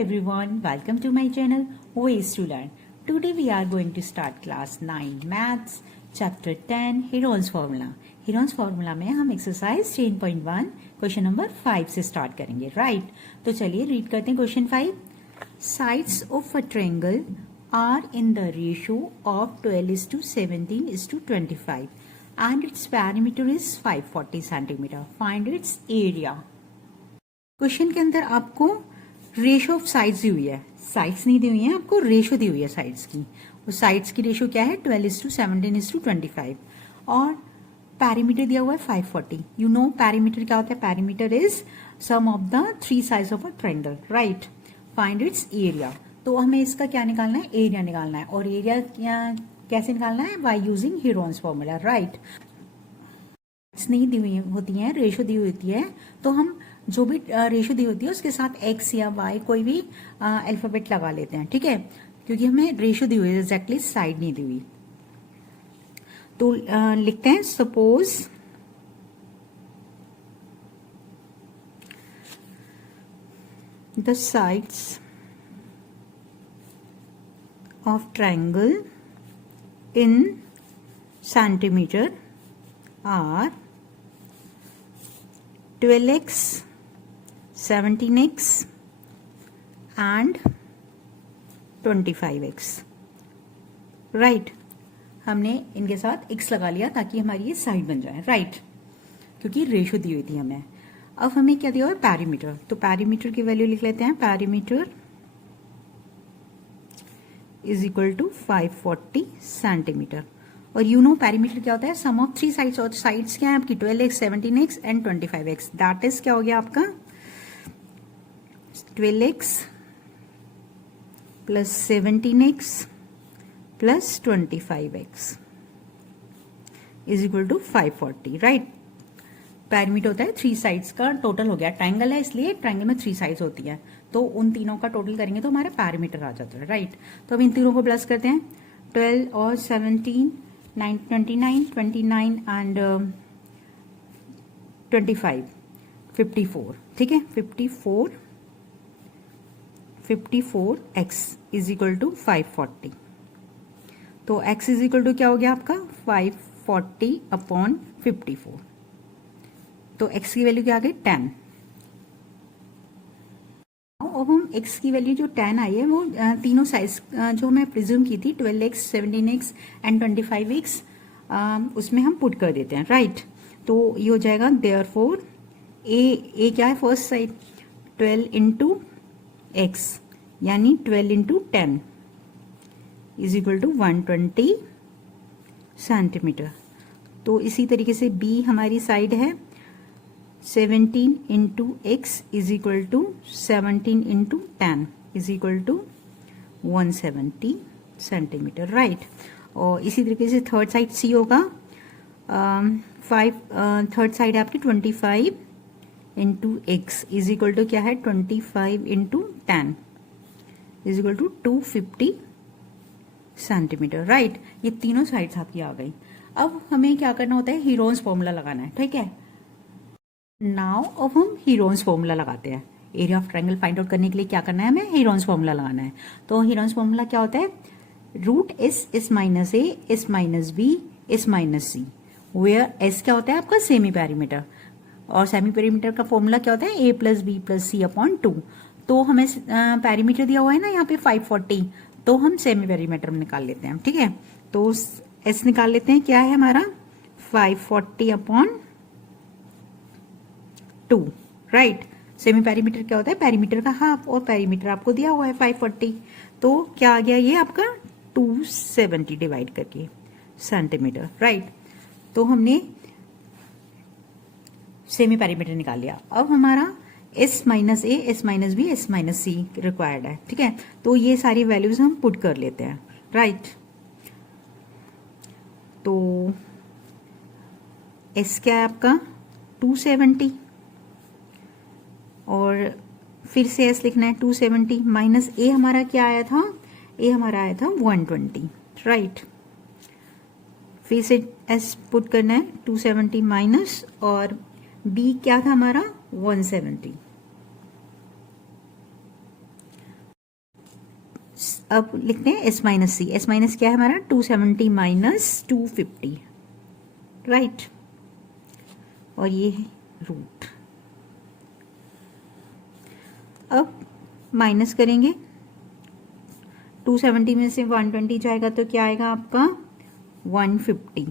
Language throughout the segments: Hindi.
Everyone, welcome to my channel Ways to Learn. Today we are going to start class 9 Maths chapter 10 Heron's Formula. Heron's Formula में हम exercise 10.1 क्वेश्चन नंबर 5 से स्टार्ट करेंगे, राइट? तो चलिए रीड करते हैं question 5. Sides of a triangle are in the ratio of 12:17:25 and its perimeter is 540 cm. Find its area. Question के अंदर आपको रेशो ऑफ साइड्स दी हुई है, साइड्स नहीं दी हुई है, आपको रेशो दी हुई है साइड्स की. और साइड्स की रेशो क्या है? 12:17:25 और पैरीमीटर दिया हुआ है 540. यू नो पैरीमीटर क्या होता है? Perimeter is sum of the three sides of a triangle, right? Find its area. तो हमें इसका क्या निकालना है? एरिया निकालना है. और एरिया कैसे निकालना है? By using Heron's formula, right? नहीं दी हुई होती है, रेशो दी हुई होती है, तो हम जो भी रेशो दी होती है उसके साथ एक्स या वाई कोई भी अल्फाबेट लगा लेते हैं, ठीक है? क्योंकि हमें रेशो दी हुई है, एग्जैक्टली साइड नहीं दी हुई. तो लिखते हैं suppose the sides of triangle in centimetre are 12x 17x and 25x, right? हमने इनके साथ x लगा लिया ताकि हमारी ये साइड बन जाए, राइट? क्योंकि रेशो दी हुई थी हमें. अब हमें क्या दिया हुआ है? पैरीमीटर. तो पैरीमीटर की वैल्यू लिख लेते हैं. Perimeter is equal to 540 centimetre. और यू नो पैरीमीटर क्या होता है? Sum of three sides. और साइड्स क्या है आपकी? 12x 17x and 25x. That is क्या हो गया आपका? 12x plus 17x plus 25x is equal to 540, right? Perimeter होता है थ्री साइड्स का टोटल हो गया. ट्रायंगल है इसलिए ट्रायंगल में थ्री साइड्स होती है, तो उन तीनों का टोटल करेंगे तो हमारा पैरीमीटर आ जाता है, राइट? तो अब इन तीनों को प्लस करते हैं. 12 और 17 29 एंड 25 54, ठीक है? 54x is equal to 540. तो x इज इक्वल टू क्या हो गया आपका? 540 अपॉन 54. तो x की वैल्यू क्या आ गई? 10. अब हम x की वैल्यू जो 10 आई है वो तीनों साइज जो मैं प्रिज्यूम की थी 12x 17x एंड 25x उसमें हम पुट कर देते हैं, राइट? तो ये हो जाएगा देयरफॉर ए क्या है? फर्स्ट साइड 12 इंटू x यानी 12 into 10 is equal to 120 centimetre. तो इसी तरीके से b हमारी साइड है 17 into x is equal to 17 into 10 is equal to 170 centimetre, right? और इसी तरीके से थर्ड साइड सी होगा. थर्ड साइड आपकी 25 into x is equal to क्या है? 25 into 10 is equal to 250 centimetre, right? ये तीनों साइड्स आपकी आ गई. अब हमें क्या करना होता है? हीरोन्स फॉर्मूला लगाना है, ठीक है? नाउ अब हम हीरोन्स फॉर्मूला लगाते हैं. Area of triangle find out करने के लिए क्या करना है? हमें हीरोन्स फॉर्मूला लगाना है. तो हीरोन्स फॉर्मूला क्या होता है? Root s minus a s minus b s minus c, where s क्या होता है आपका? Semi perimeter. और सेमी पैरीमीटर का फॉर्मूला क्या होता है? A plus b plus c upon 2. तो हमें पैरीमीटर दिया हुआ है ना यहाँ पे 540, तो हम सेमी पैरीमीटर में निकाल लेते हैं, ठीक है? तो एस निकाल लेते हैं. क्या है हमारा? 540 अपॉन 2, राइट? सेमी पैरीमीटर क्या होता है? पैरीमीटर का हाफ. और पैरीमीटर आपको दिया हुआ है 540, तो क्या आ गया ये आपका? 270 डिवाइड करके सेंटीमीटर, राइट? तो हमने सेमी पैरीमीटर निकाल लिया. अब हमारा s minus a s minus b s minus c required है, ठीक है? तो ये सारी वैल्यूज हम पुट कर लेते हैं, राइट? तो एस क्या है आपका? 270 और फिर से एस लिखना है 270 माइनस ए हमारा क्या आया था? ए हमारा आया था 120, राइट? फिर से एस पुट करना है 270 माइनस, और बी क्या था हमारा? 170. अब लिखते हैं एस माइनस सी। एस माइनस क्या है हमारा 270 माइनस 250, राइट। और ये है रूट। अब माइनस करेंगे, 270 में से 120 जाएगा तो क्या आएगा आपका 150।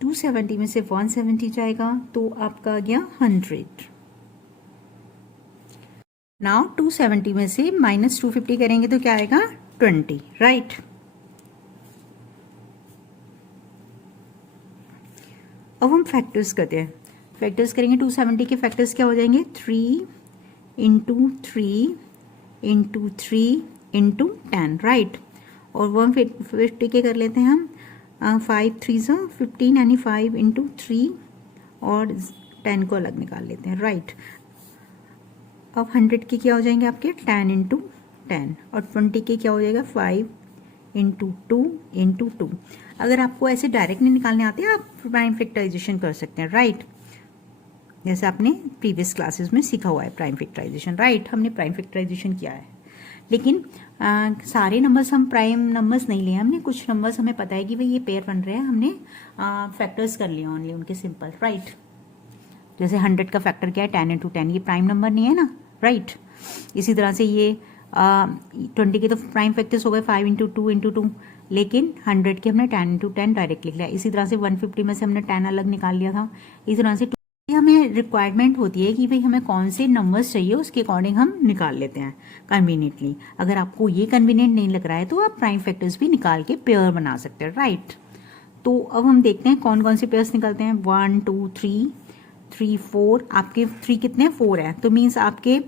270 में से 170 जाएगा तो आपका आ गया 100। नाउ 270 में से माइनस 250 करेंगे तो क्या आएगा 20, राइट। अब हम फैक्टर्स करते हैं। फैक्टर्स करेंगे, 270 के फैक्टर्स क्या हो जाएंगे 3 इंटू 3 इंटू 3 इंटू 10, राइट। और 150 के कर लेते हैं हम 5 3 से 15 यानी 5 इंटू 3 और 10 को अलग निकाल लेते हैं, राइट। अब 100 के क्या हो जाएंगे आपके 10 इंटू 10 और 20 के क्या हो जाएगा 5 इंटू 2 इंटू 2। अगर आपको ऐसे डायरेक्ट नहीं निकालने आते आप प्राइम फैक्टराइजेशन कर सकते हैं, राइट। जैसे आपने प्रीवियस क्लासेस में सीखा हुआ है प्राइम फैक्टराइजेशन, राइट। हमने प्राइम फैक्टराइजेशन किया है, लेकिन सारे नंबर्स हम प्राइम नंबर्स नहीं लिए। हमने कुछ नंबर्स हमें पता है कि भाई ये पेयर बन रहे हैं, हमने फैक्टर्स कर लिए ओनली उनके सिंपल, राइट। जैसे 100 का फैक्टर क्या है 10 इंटू 10, ये प्राइम नंबर नहीं है ना, राइट। इसी तरह से ये 20 के तो प्राइम फैक्टर्स हो गए 5 इंटू 2 इंटू 2, लेकिन 100 के हमने 10 इंटू 10 डायरेक्ट लिख लिया। इसी तरह से 150 में से हमने 10 अलग निकाल लिया था। इसी तरह से हमें रिक्वायरमेंट होती है कि भाई हमें कौन से नंबर्स चाहिए, उसके अकॉर्डिंग हम निकाल लेते हैं कन्वीनियंटली। अगर आपको ये कन्वीनियंट नहीं लग रहा है तो आप प्राइम फैक्टर्स भी निकाल के पेयर बना सकते हैं, राइट। तो अब हम देखते हैं कौन कौन से पेयर्स निकलते हैं। 1 2 3 3 4, आपके 3 कितने 4 है, तो मीन्स आपके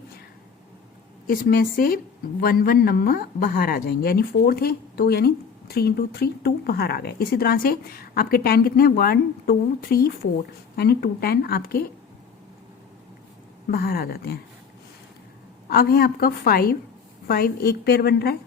इसमें से 1 1 नंबर बाहर आ जाएंगे, यानी 4 थे तो यानी 3 इंटू 3 2 बाहर आ गए। इसी तरह से आपके 10 कितने 1 2 3 4 यानी 2 10 आपके बाहर आ जाते हैं। अब है आपका 5 5 एक पेयर बन रहा है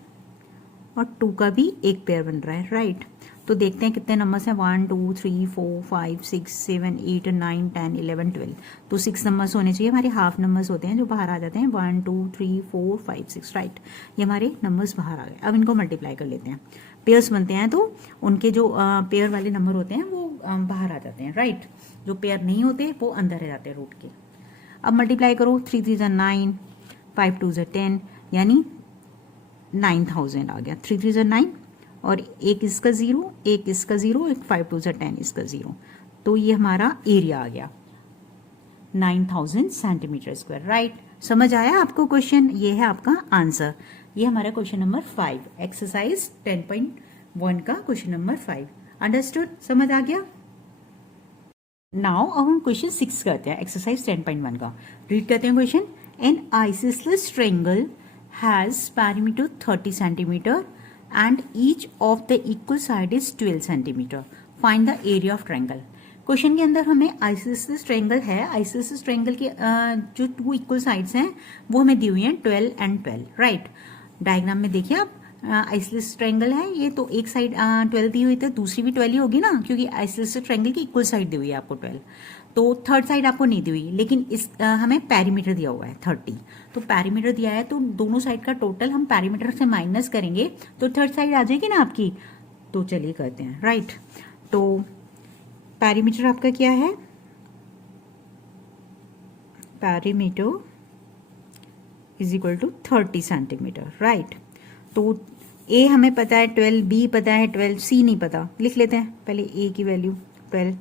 और 2 का भी एक पेयर बन रहा है, राइट। तो देखते हैं कितने नंबर्स हैं 1 2 3 4 5 6 7 8 9 10 11 12। तो 6 नंबर्स होने चाहिए, हमारे हाफ नंबर्स होते हैं जो बाहर आ जाते हैं 1 2 3 4 5 6, राइट। ये हमारे नंबर्स बाहर आ गए। अब इनको मल्टीप्लाई कर लेते हैं, पेयर्स बनते हैं तो उनके जो पेयर वाले नंबर होते हैं वो बाहर आ जाते हैं, राइट। जो पेयर नहीं होते वो अंदर रह जाते हैं रूट के। अब मल्टीप्लाई करो, 3 3 ज़ा 9, 5 2 ज़ा 10 यानी 9000 आ गया। 3 3 ज़ा 9 और एक इसका 0 एक इसका 0 एक 5 2 ज़ा 10 इसका 0, तो ये हमारा एरिया आ गया 9000 सेंटीमीटर स्क्वायर, राइट। समझ आया आपको क्वेश्चन, ये है आपका आंसर। ये हमारा क्वेश्चन नंबर 5, एक्सरसाइज 10.1 का क्वेश्चन नंबर 5। अंडरस्टूड, समझ आ गया। नाउ अब हम क्वेश्चन 6 करते हैं, एक्सरसाइज 10.1 का। रीड करते हैं question. N isosceles triangle has perimeter 30 centimetre and each of the equal side is 12 centimetre. Find the area of triangle. Question के अंदर हमें आइसोसेलेस ट्रायंगल है। आइसोसेलेस ट्रायंगल के जो 2 इक्वल साइड्स हैं वो हमें दी हुई हैं 12 एंड 12, राइट। डायग्राम में देखिए आप, आइसोसेलेस ट्रायंगल है ये, तो एक साइड 12 दी हुई तो दूसरी भी 12 ही होगी ना, क्योंकि आइसोसेलेस ट्रायंगल की इक्वल साइड दी हुई है आपको 12। तो थर्ड साइड आपको नहीं दी हुई, लेकिन इस हमें पेरीमीटर दिया हुआ है 30। तो पेरीमीटर दिया है तो दोनों साइड का टोटल हम पेरीमीटर से माइनस करेंगे तो थर्ड साइड आ जाएगी ना आपकी। तो चलिए करते हैं, राइट। तो पेरीमीटर आपका क्या है, perimeter is equal to 30 centimetre, right. तो ए हमें पता है 12, बी पता है 12, सी नहीं पता। लिख लेते हैं पहले ए की वैल्यू 12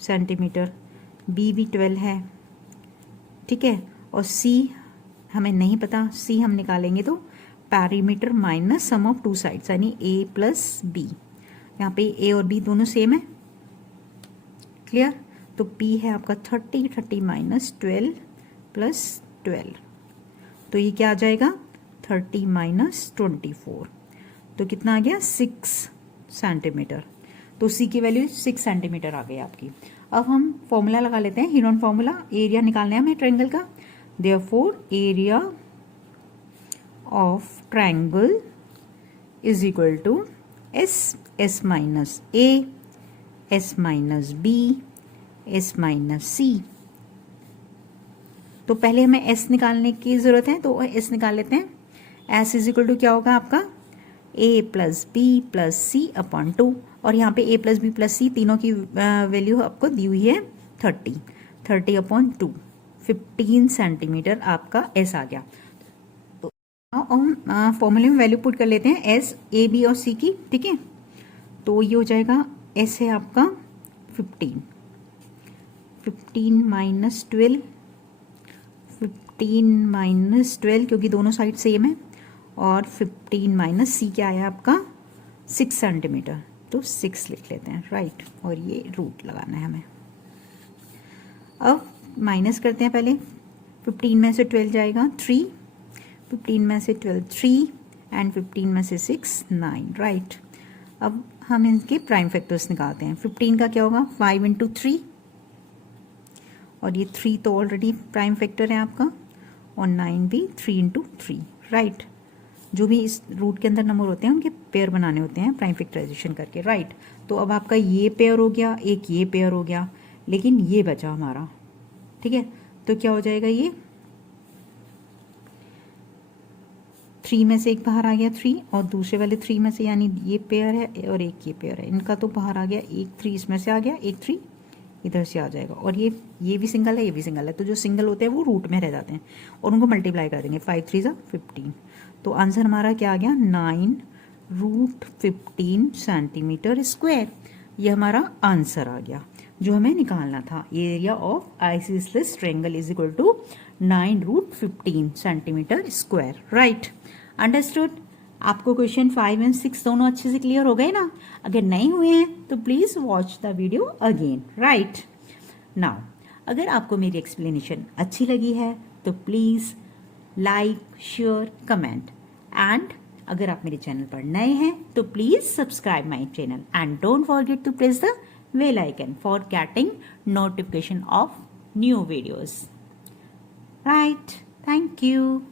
सेंटीमीटर, बी भी 12 है, ठीक है। और सी हमें नहीं पता, सी हम निकालेंगे तो perimeter minus sum of 2 sides यानी ए प्लस बी। यहाँ पे ए और बी दोनों सेम है, क्लियर। तो पी है आपका 30, 30 माइनस 12 प्लस 12, तो ये क्या आ जाएगा 30 माइनस 24, तो कितना आ गया 6 सेंटीमीटर। तो सी की वैल्यू 6 सेंटीमीटर आ गई आपकी। अब हम फॉर्मूला लगा लेते हैं, हीरोन फॉर्मूला। एरिया निकालना है हमें ट्रायंगल का। Therefore area of triangle is equal to s, s minus a, s minus b, s minus c. तो पहले हमें एस निकालने की ज़रूरत है, तो एस निकाल लेते हैं। एस इज इक्वल टू क्या होगा आपका ए plus b plus c upon 2, और यहाँ पे ए प्लस बी प्लस सी तीनों की वैल्यू आपको दी हुई है 30 अपॉन 2, 15 सेंटीमीटर आपका एस आ गया। तो हम फॉर्मूले में वैल्यू पुट कर लेते हैं एस, ए, बी और सी की, ठीक है। तो ये हो जाएगा एस है आपका 15 माइनस 12, 15 माइनस 12 क्योंकि दोनों साइड सेम है, और 15 माइनस सी क्या आया आपका 6 सेंटीमीटर, तो 6 लिख लेते हैं, राइट। और ये रूट लगाना है हमें। अब माइनस करते हैं पहले, 15 में से 12 जाएगा 3, 15 में से 12 3, एंड 15 में से 6 9, राइट। अब हम इनके प्राइम फैक्टर्स निकालते हैं। 15 का क्या होगा 5 इंटू 3, और ये 3 तो ऑलरेडी प्राइम फैक्टर है आपका, और 9 भी 3 इंटू 3, राइट। जो भी इस रूट के अंदर नंबर होते हैं उनके पेयर बनाने होते हैं प्राइम फैक्टराइजेशन करके, राइट। तो अब आपका ये पेयर हो गया, एक ये पेयर हो गया, लेकिन ये बचा हमारा, ठीक है। तो क्या हो जाएगा, ये 3 में से एक बाहर आ गया 3, और दूसरे वाले 3 में से, यानी ये पेयर है और एक ये पेयर है, इनका तो बाहर आ गया, एक 3 इसमें से आ गया, एक 3 इधर से आ जाएगा, और ये भी सिंगल है, ये भी सिंगल है। तो जो सिंगल होते हैं वो रूट में रह जाते हैं, और उनको मल्टीप्लाई कर देंगे, 5 3 15। तो आंसर हमारा क्या आ गया 9√15 सेंटीमीटर स्क्वायर। ये हमारा आंसर आ गया जो हमें निकालना था। Area of isosceles triangle is equal to 9√15 centimetre square, right. Understood. आपको क्वेश्चन 5 एंड 6 दोनों अच्छे से क्लियर हो गए ना? अगर नहीं हुए हैं तो please watch the video again, right. Now अगर आपको मेरी एक्सप्लेनेशन अच्छी लगी है तो please like, share, comment, and अगर आप मेरे चैनल पर नए हैं तो please subscribe my channel, and don't forget to press the bell icon for getting notification of new videos, right? Thank you.